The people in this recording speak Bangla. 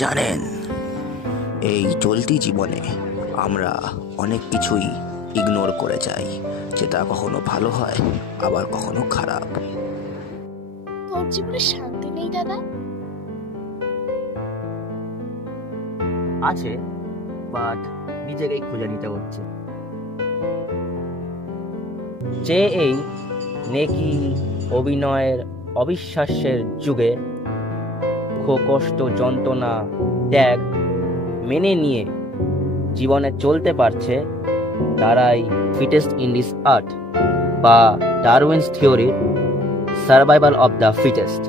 জানেন, এই চলতি জীবনে আমরা অনেক কিছুই ইগনোর করে যাই, যেটা কখনো ভালো হয় আবার কখনো খারাপ। তোর জীবনে শান্তি নেই দাদা? আছে, বাট নিজেকেই খুঁজে নিতে হচ্ছে। যে এই নেকি অভিনয়ের অবিশ্বাসের যুগে কষ্ট, যন্ত্রণা, ত্যাগ মেনে নিয়ে জীবনে চলতে পারছে, তারাই ফিটেস্ট ইন দিস আর্থ বা ডারউইনস থিওরির সার্ভাইভাল অফ দ্য ফিটেস্ট।